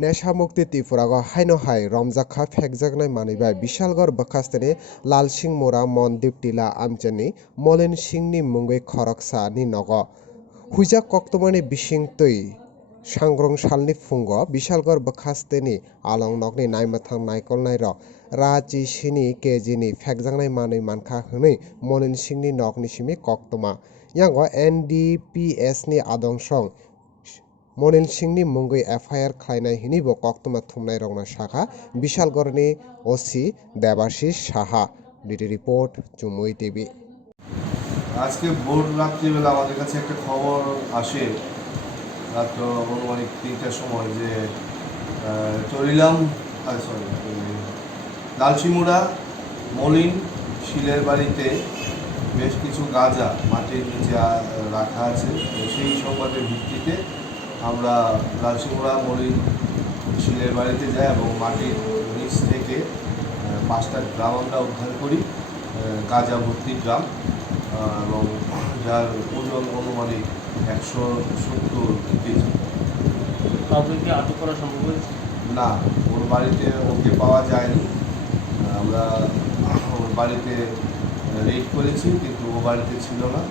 नेशामुक्ति त्रिपुरागो हाइनो high रमजाखा फेकजागनाय मानिबाय Vishalgarh बखास्तेनि Lalsingh मोरा मनदीप टीला आमचेनि मलिन सिंहनि मुंगै खरकसानि नगो हुइजा कक्तमानि बिसिंतै सांग्रं सालनि फुंग विशालगढ़ बखास्तेनि आलंनगनि नायमाथां नायकलनायर राची सिनि केजिनि फेकजागनाय मानै मानखा हनै मलिन सिंहनि नगनि सिमि कक्तमा यांगो NDPS नि आदंसं मनिल सिंहनि मुंगै FIR खालायनाय हिनिबो कक्तमा थुमनाय रंना शाखा विशालगढ़नि OC Debashish Saha DD report Jumui TV. আজকে ভোর রাত্রিবেলা আমাদের কাছে একটা খবর আসে রাত্র অনুমানিক 3টার সময় যে লালসিমুড়া মলিন শিলের বাড়িতে বেশ কিছু গাঁজা মাটির নিচে রাখা আছে। সেই সংবাদের ভিত্তিতে আমরা লালসিমুড়া মলিন শিলের বাড়িতে যাই এবং মাটির নিচ থেকে 5টা ড্রাম আমরা উদ্ধার করি, গাঁজা ভর্তি ড্রাম, এবং যার ওজন অনুমানিক 170 কেজি। কাউকে কি আটক করা সম্ভব হয়েছে? না, ওর বাড়িতে ওকে পাওয়া যায়নি। আমরা ওর বাড়িতে রেড করেছি কিন্তু ও বাড়িতে ছিল না,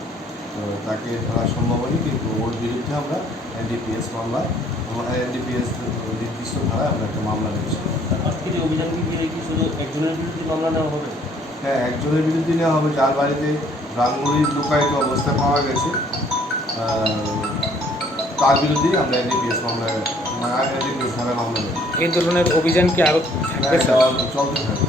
তাকে ধরা সম্ভব হয়নি। কিন্তু ওর বিরুদ্ধে আমরা NDPS মামলা, NDPS নির্দিষ্ট ধারায় আমরা একটা মামলা নিয়েছি। আজকের এই অভিযান কি শুধু একজনের বিরুদ্ধে মামলা নেওয়া হবে? হ্যাঁ, একজনের বিরুদ্ধে নেওয়া হবে যার বাড়িতে রাঙ্গুলির লুকায়িত অবস্থায় পাওয়া গেছে, তার বিরুদ্ধেই আমরা NDPS ধারায় মামলা নেব। এই ধরনের অভিযান কি আরও থাকবে? চলতে থাকবে।